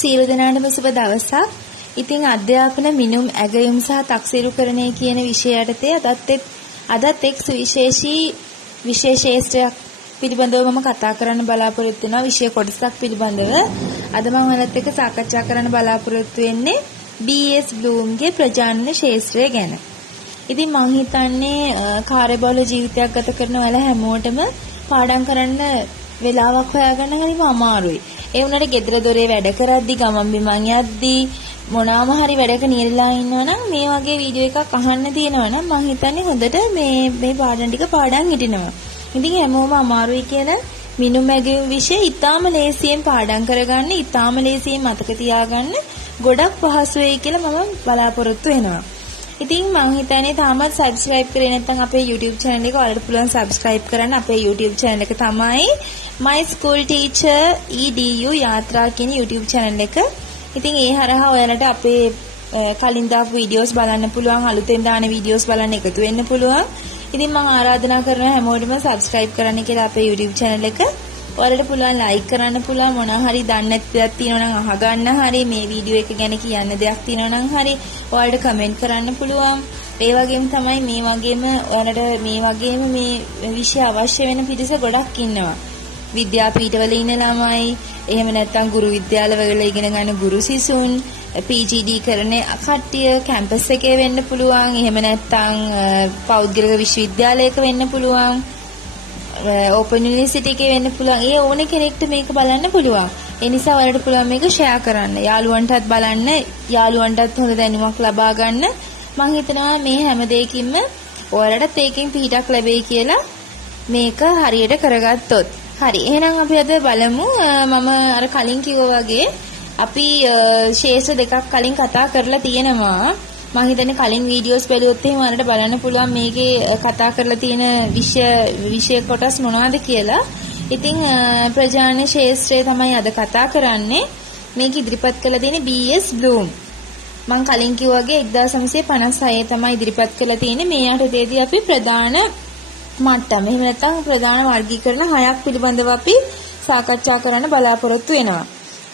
සියලු දෙනාටම සුබ දවසක්. ඉතින් අධ්‍යාපන මිනුම් ඇගයුම් සහ තක්සේරුකරණය කියන විෂය යටතේ අදත් එක් සුවිශේෂී විශේෂේෂ්ත්‍රයක් පිළිබඳව මම කතා කරන්න බලාපොරොත්තු වෙනවා. විෂය කොටසක් පිළිබඳව අද මම ඔයාලත් එක්ක සාකච්ඡා කරන්න බලාපොරොත්තු වෙන්නේ BS බ්ලූම්ගේ ප්‍රජානන ශාස්ත්‍රය ගැන. ඉතින් මම හිතන්නේ කාර්යබහුල ජීවිතයක් ගත කරන ඔයාලා හැමෝටම පාඩම් කරන්න වෙලාවක් හොයාගන්න හරිම අමාරුයි. ඒ වුණාට ගෙදර දොරේ වැඩ කරද්දි ගමන් බිමන් යද්දි මොනවාම හරි වැඩක නියැලලා ඉන්නවනම් මේ වගේ වීඩියෝ එකක් අහන්න තියෙනවනම් මම හිතන්නේ හොඳට මේ පාඩම් ටික පාඩම් හිටිනවා. ඉතින් හැමෝම අමාරුයි කියන මිනුම් ඇගයුම් විෂය ඉතාම ලේසියෙන් පාඩම් කරගන්න, ඉතාම ලේසියෙන් මතක තියාගන්න ගොඩක් පහසු වෙයි කියලා මම බලාපොරොත්තු වෙනවා. ඉතින් මම හිතන්නේ තාමත් subscribe කරේ නැත්නම් අපේ YouTube channel එක ඔයාලට පුළුවන් subscribe කරන්න. අපේ YouTube channel එක තමයි My School Teacher EDU යාත්‍රා කියන YouTube channel එක. ඉතින් ඒ හරහා ඔයාලට අපේ කලින් දාපු videos බලන්න පුළුවන්, අලුතෙන් දාන videos බලන්න එකතු වෙන්න පුළුවන්. ඉතින් මම ආරාධනා කරනවා හැමෝටම subscribe කරන්න කියලා අපේ YouTube channel එක. ඔයාලට පුළුවන් like කරන්න පුළුවන්, මොනවා හරි දන්නේ නැති දෙයක් තියෙනවා නම් අහගන්න හරි, මේ වීඩියෝ එක ගැන කියන්න දෙයක් තියෙනවා නම් හරි ඔයාලට comment කරන්න පුළුවන්. ඒ වගේම තමයි මේ වගේම මේ විෂය අවශ්‍ය වෙන පිරිස ගොඩක් ඉන්නවා. විද්‍යාපීඨවල ඉන්න ළමයි, එහෙම නැත්නම් ගුරු විද්‍යාලවල ඉගෙන ගන්න ගුරු සිසුන්, PGD කරන කට්ටිය කැම්පස් එකේ වෙන්න පුළුවන්, එහෙම නැත්නම් පෞද්ගලික විශ්වවිද්‍යාලයක වෙන්න පුළුවන්, ඕපන් යුනිවර්සිටි එකේ වෙන්න පුළුවන්. ඒ ඕනේ කෙනෙක්ට මේක බලන්න පුළුවන්. ඒ නිසා ඔයාලට පුළුවන් මේක share කරන්න. යාළුවන්ටත් බලන්න, යාළුවන්ටත් හොඳ දැනුමක් ලබා ගන්න. මම හිතනවා මේ හැම දෙයකින්ම ඔයාලටත් ඒකෙන් පිටක් ලැබෙයි කියලා මේක හරියට කරගත්තොත්. හරි. එහෙනම් අපි අද බලමු. මම අර කලින් කිව්වා වගේ අපි ශේෂ දෙකක් කලින් කතා කරලා තියෙනවා. මම හිතන්නේ කලින් වීඩියෝස් බැලුවොත් එහෙම ඔයාලට බලන්න පුළුවන් මේකේ කතා කරලා තියෙන විෂය කොටස් මොනවද කියලා. ඉතින් ප්‍රජාන ශාස්ත්‍රය තමයි අද කතා කරන්නේ. මේක ඉදිරිපත් කළ දෙන්නේ BS බ්ලූම්. මම කලින් කිව්වා වගේ 1956 තමයි ඉදිරිපත් කළා තියෙන්නේ. මේ යටතේදී අපි ප්‍රධාන මට්ටම, එහෙම නැත්නම් ප්‍රධාන වර්ගීකරණ 6ක් පිළිබඳව අපි සාකච්ඡා කරන්න බලාපොරොත්තු වෙනවා.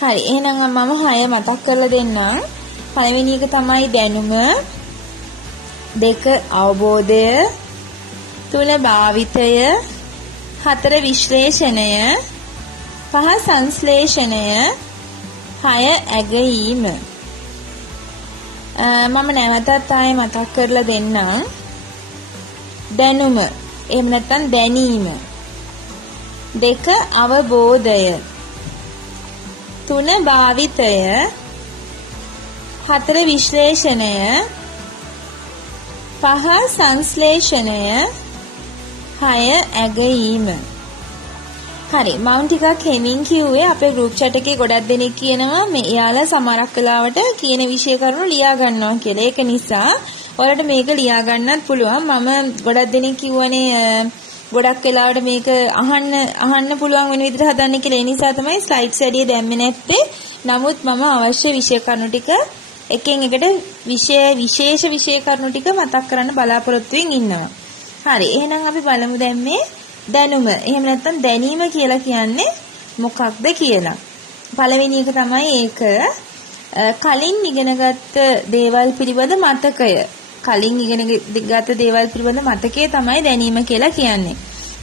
හරි. එහෙනම් මම 6 මතක් කරලා දෙන්නම්. පළවෙනි එක තමයි දැනුම, 2 අවබෝධය, 3 භාවිතය, 4 විශ්ලේෂණය, 5 සංශ්ලේෂණය, 6 ඇගීම. මම නැවතත් ආයෙ මතක් කරලා දෙන්නම්. දැනුම, එහෙම නැත්නම් දැනීම, 2 අවබෝධය, 3 භාවිතය, 4 විශ්ලේෂණය, 5 සංශ්ලේෂණය, 6 ඇගීම. හරි. මම ටිකක් හෙමින් කිව්වේ අපේ group chat එකේ ගොඩක් දෙනෙක් කියනවා මේ එයාලා සමහරක් වෙලාවට කියන විෂය කරුණු ලියා ගන්නවා කියලා. ඒක නිසා ඔයාලට මේක ලියා ගන්නත් පුළුවන්. මම ගොඩක් දෙනෙක් කිව්වනේ ගොඩක් වෙලාවට මේක අහන්න පුළුවන් වෙන විදිහට හදන්න කියලා. ඒ නිසා තමයි ස්ලයිඩ්ස් වැඩි දැම්මේ නැත්තේ. නමුත් මම අවශ්‍ය විෂය කරුණු ටික එකෙන් එකට විශේෂ විෂය කරුණු ටික මතක් කරන්න බලාපොරොත්තු වෙමින් ඉන්නවා. හරි. එහෙනම් අපි බලමු දැන් මේ දැනුම. එහෙම නැත්නම් දැනීම කියලා කියන්නේ මොකක්ද කියලා. පළවෙනි එක තමයි ඒක කලින් ඉගෙනගත්ත දේවල් පිළිබඳ මතකය. කලින් ඉගෙනගත්ත දේවල් පිළිබඳ මතකය තමයි දැනීම කියලා කියන්නේ.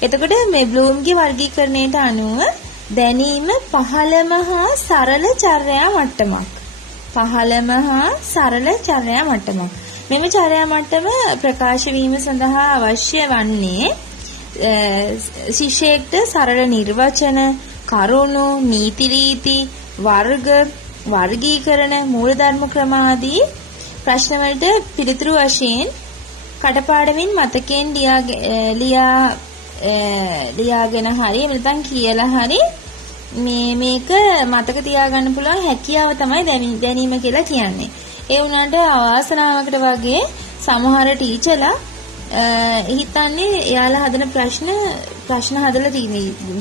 එතකොට මේ බ්ලූම්ගේ වර්ගීකරණයට අනුව දැනීම පහළම හා සරල චර්යා මට්ටමක්. පහළම හා සරල චර්යා මට්ටමක්. මෙම චර්යා මට්ටම ප්‍රකාශ වීම සඳහා අවශ්‍ය වන්නේ ශිෂ්‍යයෙක්ට සරල නිර්වචන, කරුණු, නීති රීති, වර්ග, වර්ගීකරණ, මූලධර්ම ක්‍රම ආදී ප්‍රශ්න වලට පිළිතුරු වශයෙන් කටපාඩමින් මතකයෙන් ලියාගෙන හරි නැත්නම් කියලා හරි මේක මතක තියාගන්න පුළුවන් හැකියාව තමයි දැනීම කියලා කියන්නේ. ඒ වුණාට අවාසනාවකට වගේ සමහර ටීචර්ලා හිතන්නේ එයාලා හදන ප්‍රශ්න හදලා තියෙන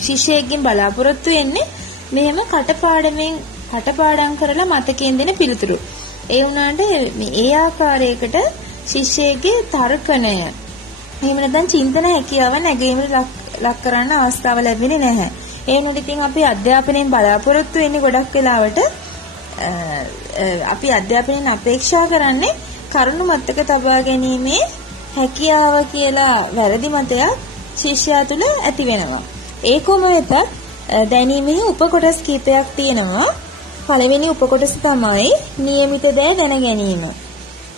ශිෂ්‍යයෙක්ගෙන් බලාපොරොත්තු වෙන්නේ මෙහෙම කටපාඩම් කරලා මතකයෙන් දෙන පිළිතුරු. ඒ වුණාට ඒ ආකාරයකට ශිෂ්‍යයෙක්ගේ තර්කණය, එහෙම නැත්නම් චින්තන හැකියාව නැගීමට ලක් කරන්න අවස්ථාව ලැබෙන්නේ නැහැ. ඒ වුණොත් ඉතින් අපි අධ්‍යාපනයෙන් බලාපොරොත්තු වෙන්නේ ගොඩක් වෙලාවට අපි අධ්‍යාපනයෙන් අපේක්ෂා කරන්නේ කරුණු මතක තබා ගැනීමේ හැකියාව කියලා වැරදි මතයක් ශිෂ්‍යයා තුළ ඇති වෙනවා. ඒ කොම වෙතත් දැනීමේ උපකොටස් කීපයක් තියෙනවා. පළවෙනි උපකොටස තමයි નિયમિત දෑ දැන ගැනීම.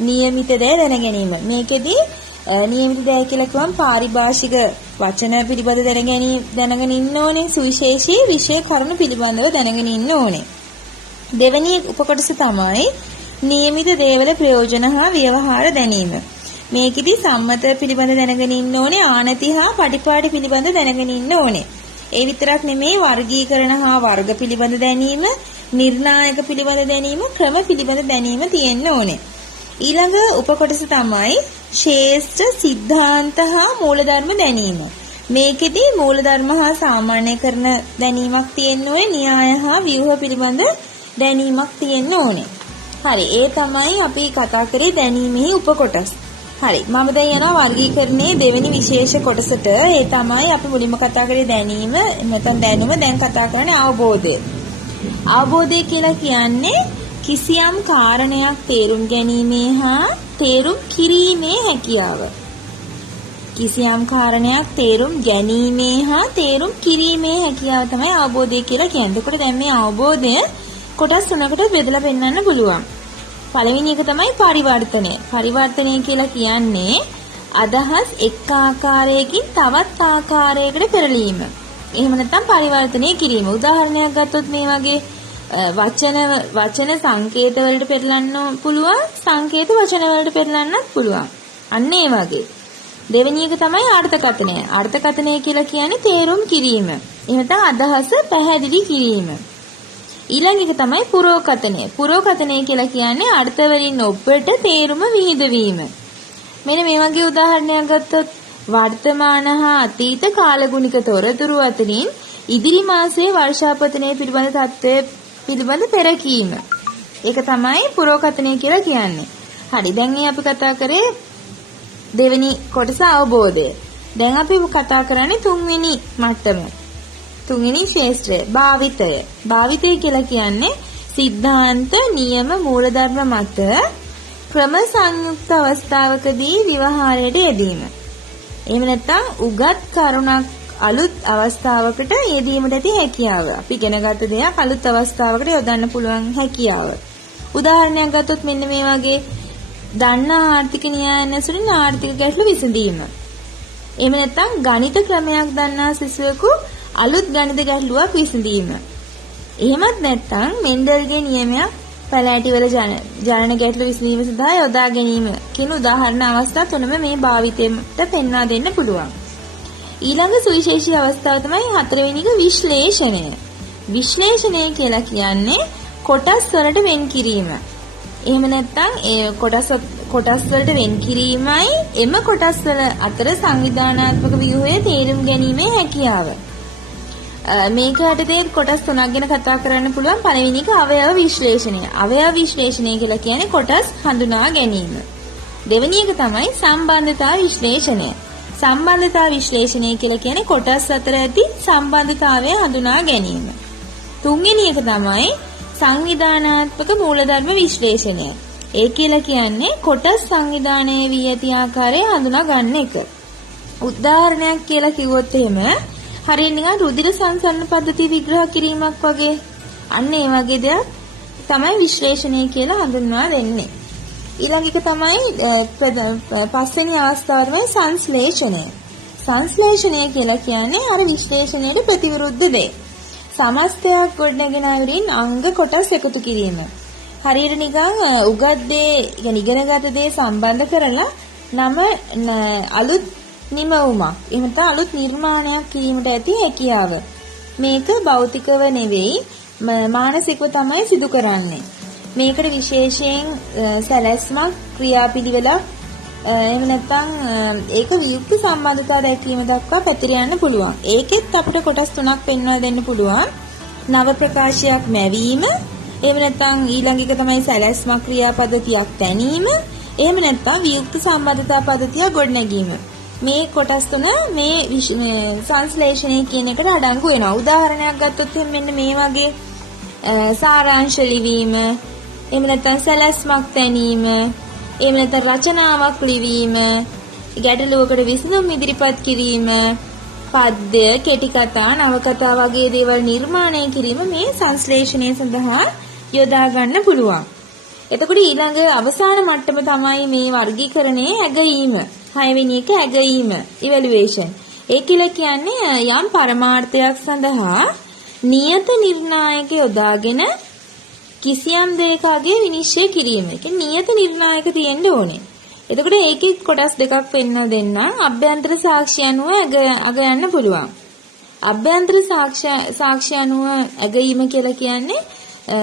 નિયમિત දෑ දැන ගැනීම. මේකෙදි નિયમિત දෑ කියලා කියවම් පාරිභාෂික වචන පිළිබඳ දැනගෙන ඉන්න ඕනේ. සුවිශේෂී විෂය කරුණු පිළිබඳව දැනගෙන ඉන්න ඕනේ. දෙවෙනි උපකොටස තමයි નિયમિત දේවල ප්‍රයෝජන හා ව්‍යවහාර දැනීම. මේකෙදි සම්මත පිළිබඳ දැනගෙන ඉන්න ඕනේ. ආනති හා පටිපාටි පිළිබඳ දැනගෙන ඉන්න ඕනේ. ඒ විතරක් නෙමෙයි වර්ගීකරණ හා වර්ග පිළිබඳ දැනීම, නිර්ණායක පිළිබඳ දැනීම, ක්‍රම පිළිබඳ දැනීම තියෙන්න ඕනේ. ඊළඟ උපකොටස තමයි ශේෂ්ඨ සිද්ධාන්ත හා මූලධර්ම දැනීම. මේකෙදි මූලධර්ම හා සාමාන්‍යකරණ දැනීමක් තියෙන්න ඕනේ. න්‍යාය හා ව්‍යුහ පිළිබඳ දැනීමක් තියෙන්න ඕනේ. හරි, ඒ තමයි අපි කතා කරේ දැනීමේ උපකොටස්. හරි, මම දැන් යනවා වර්ගීකරණයේ දෙවෙනි විශේෂ කොටසට. ඒ තමයි අපි මුලින්ම කතා කරේ දැනීම, නැත්නම් දැනුම. දැන් කතා කරන්නේ අවබෝධය. අවබෝධය කියලා කියන්නේ කිසියම් කාරණයක් තේරුම් ගැනීමේ හා තේරුම් කිරීමේ හැකියාව. කිසියම් කාරණයක් තේරුම් ගැනීමේ හා තේරුම් කිරීමේ හැකියාව තමයි අවබෝධය කියලා කියන්නේ. එතකොට දැන් මේ අවබෝධය කොටස් තුනකට බෙදලා පෙන්වන්න පුළුවන්. පළවෙනි එක තමයි පරිවර්තනය. පරිවර්තනය කියලා කියන්නේ අදහස් එක් ආකාරයකින් තවත් ආකාරයකට පෙරලීම. එහෙම නැත්නම් පරිවර්තනය කිරීම. උදාහරණයක් ගත්තොත් මේ වගේ වචන සංකේත වලට පෙරලන්න පුළුවන්, සංකේත වචන වලට පෙරලන්නත් පුළුවන්. අන්න ඒ වගේ. දෙවෙනි එක තමයි අර්ථකථනය. අර්ථකථනය කියලා කියන්නේ තේරුම් කිරීම. එහෙම නැත්නම් අදහස පැහැදිලි කිරීම. ඊළඟ එක තමයි පුරෝකථනය. පුරෝකථනය කියලා කියන්නේ අර්ථ වලින් ඔබට තේරුම විහිදවීම. මෙන්න මේ වගේ උදාහරණයක් ගත්තොත් වර්තමාන හා අතීත කාලගුණික තොරතුරු අතරින් ඉදිරි මාසයේ වර්ෂාපතනය පිළිබඳ තත්ත්වය පිළිබඳ පෙරකීම. ඒක තමයි පුරෝකථනය කියලා කියන්නේ. හරි, දැන් අපි කතා කරේ දෙවෙනි කොටස අවබෝධය. දැන් අපි කතා කරන්නේ තුන්වෙනි මට්ටම. තුන්වෙනි ශේෂ්ත්‍රය භාවිතය. භාවිතය කියලා කියන්නේ සිද්ධාන්ත, නියම, මූලධර්ම මත ක්‍රම සංයුක්ත අවස්ථාවකදී ව්‍යවහාරයට යෙදීම. එහෙම නැත්නම් උගත් කරුණක් අලුත් අවස්ථාවකට යෙදීමට ඇති හැකියාව. අපි ඉගෙනගත්ත දෙයක් අලුත් අවස්ථාවකට යොදන්න පුළුවන් හැකියාව. උදාහරණයක් ගත්තොත් මෙන්න මේ වගේ දන්නා ආර්ථික න්‍යායන් ඇසුරින් ආර්ථික ගැටලු විසඳීම. එහෙම නැත්නම් ගණිත ක්‍රමයක් දන්නා සිසුවෙකු අලුත් ගණිත ගැටලුවක් විසඳීම. එහෙමත් නැත්නම් මෙන්ඩල්ගේ නියමයක් පැලෑටිවල ජනන ගැටලු විසඳීම සඳහා යොදා ගැනීම කියන උදාහරණ අවස්ථා තුනම මේ භාවිතයට පෙන්වා දෙන්න පුළුවන්. ඊළඟ සුවිශේෂී අවස්ථාව තමයි හතරවෙනි එක විශ්ලේෂණය. විශ්ලේෂණය කියලා කියන්නේ කොටස් වලට වෙන් කිරීම. එහෙම නැත්නම් ඒ කොටස් වලට වෙන් කිරීමයි එම කොටස් වල අතර සංවිධානාත්මක ව්‍යුහය තේරුම් ගැනීමේ හැකියාව. මේක යටතේ කොටස් තුනක් ගැන කතා කරන්න පුළුවන්. පළවෙනි එක අවයව විශ්ලේෂණය. අවයව විශ්ලේෂණය කියලා කියන්නේ කොටස් හඳුනා ගැනීම. දෙවෙනි එක තමයි සම්බන්ධතා විශ්ලේෂණය. සම්බන්ධතා විශ්ලේෂණය කියලා කියන්නේ කොටස් අතර ඇති සම්බන්ධතාවය හඳුනා ගැනීම. තුන්වෙනි එක තමයි සංවිධානාත්මක මූලධර්ම විශ්ලේෂණය. ඒ කියලා කියන්නේ කොටස් සංවිධානය වී ඇති ආකාරය හඳුනා ගන්න එක. උදාහරණයක් කියලා කිව්වොත් එහෙම හරියට නිකන් රුධිර සංසරණ පද්ධතිය විග්‍රහ කිරීමක් වගේ. අන්න ඒ වගේ දෙයක් තමයි විශ්ලේෂණය කියලා හඳුන්වා දෙන්නේ. ඊළඟ එක තමයි පස්වෙනි අවස්ථාව තමයි සංශ්ලේෂණය. සංශ්ලේෂණය කියලා කියන්නේ අර විශ්ලේෂණයට ප්‍රතිවිරුද්ධ දේ. සමස්තයක් ගොඩනගෙන ආවරින් අංග කොටස් එකතු කිරීම. හරියට නිකන් උගත් දේ, ඉගෙනගත දේ සම්බන්ධ කරලා අලුත් නිමවුමක්, එහෙම නැත්නම් අලුත් නිර්මාණයක් කිරීමට ඇති හැකියාව. මේක භෞතිකව නෙවෙයි මානසිකව තමයි සිදු කරන්නේ. මේකට විශේෂයෙන් සැලැස්මක්, ක්‍රියාපිළිවෙලක්, එහෙම නැත්නම් ඒක වියුක්ත සම්බන්ධතාව දැක්වීම දක්වා පැතිර යන්න පුළුවන්. ඒකෙත් අපිට කොටස් තුනක් පෙන්වා දෙන්න පුළුවන්. නව ප්‍රකාශයක් මැවීම, එහෙම නැත්නම් ඊළඟ එක තමයි සැලැස්මක්, ක්‍රියාපද්ධතියක් තැනීම, එහෙම නැත්නම් වියුක්ත සම්බන්ධතා පද්ධතිය ගොඩනැගීම. මේ කොටස් තුන මේ සංශ්ලේෂණය කියන එකට අඩංගු වෙනවා. උදාහරණයක් ගත්තොත් මෙන්න මේ වගේ සාරාංශ ලිවීම, එහෙම නැත්නම් සැලැස්මක් තැනීම, එහෙම නැත්නම් රචනාවක් ලිවීම, ගැටලුවකට විසඳුම් ඉදිරිපත් කිරීම, පද්‍ය, කෙටි කතා, නවකතා වගේ දේවල් නිර්මාණය කිරීම මේ සංශ්ලේෂණය සඳහා යොදා ගන්න පුළුවන්. එතකොට ඊළඟ අවසාන මට්ටම තමයි මේ වර්ගීකරණයේ ඇගීම. 6 වෙනි එක ඇගීම, ඉවැලුවේෂන්. ඒ කියලා කියන්නේ යම් පරමාර්ථයක් සඳහා නියත නිර්ණායක යොදාගෙන කිසියම් දෙයකගේ විනිශ්චය කිරීම. ඒ කියන්නේ නියත නිර්ණායක තියෙන්න ඕනේ. එතකොට ඒකේ කොටස් දෙකක් පෙන්වලා දෙන්නම්. අභ්‍යන්තර සාක්ෂි අනුව අග යන්න පුළුවන්. අභ්‍යන්තර සාක්ෂි අනුව අගීම කියලා කියන්නේ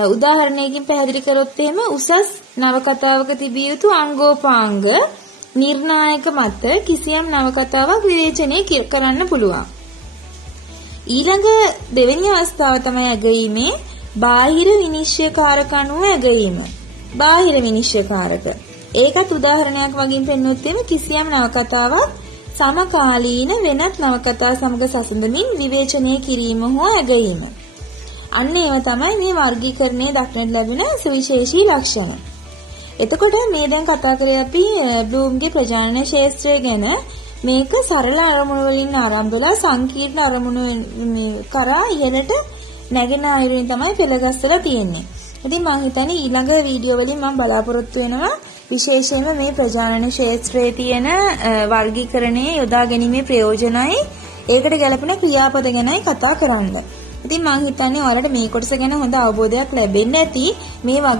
උදාහරණයකින් පැහැදිලි කරොත් එහෙම උසස් නවකතාවක තිබිය යුතු අංගෝපාංග නිර්ණායක මත කිසියම් නවකතාවක් විවේචනය කරන්න පුළුවන්. ඊළඟ දෙවෙනි අවස්ථාව තමයි අගීමේ බාහිර විනිශ්චයකාරක අනුව අගීම. බාහිර විනිශ්චයකාරක. ඒකත් උදාහරණයක් වගේම පෙන්වුවොත් එහෙම කිසියම් නවකතාවක් සමකාලීන වෙනත් නවකතා සමග සසඳමින් විවේචනය කිරීම හෝ අගීම. අන්න ඒව තමයි මේ වර්ගීකරණයේ දක්නට ලැබෙන සුවිශේෂී ලක්ෂණ. එතකොට මේ දැන් කතා කරේ අපි බ්ලූම්ගේ ප්‍රජානන ශාස්ත්‍රය ගැන. මේක සරල අරමුණු වලින් ආරම්භ වෙලා සංකීර්ණ අරමුණු කරා ඉහළට නැගෙන ආයුරින් තමයි පෙළගස්සලා තියෙන්නේ. ඉතින් මම හිතන්නේ ඊළඟ වීඩියෝ වලින් මම බලාපොරොත්තු වෙනවා විශේෂයෙන්ම මේ ප්‍රජානන ශාස්ත්‍රයේ තියෙන වර්ගීකරණයේ යොදා ගැනීමේ ප්‍රයෝජනයි ඒකට ගැලපෙන ක්‍රියාපද ගැනයි කතා කරන්න. ඉතින් මම හිතන්නේ ඔයාලට මේ කොටස ගැන හොඳ අවබෝධයක් ලැබෙන්න ඇති. මේ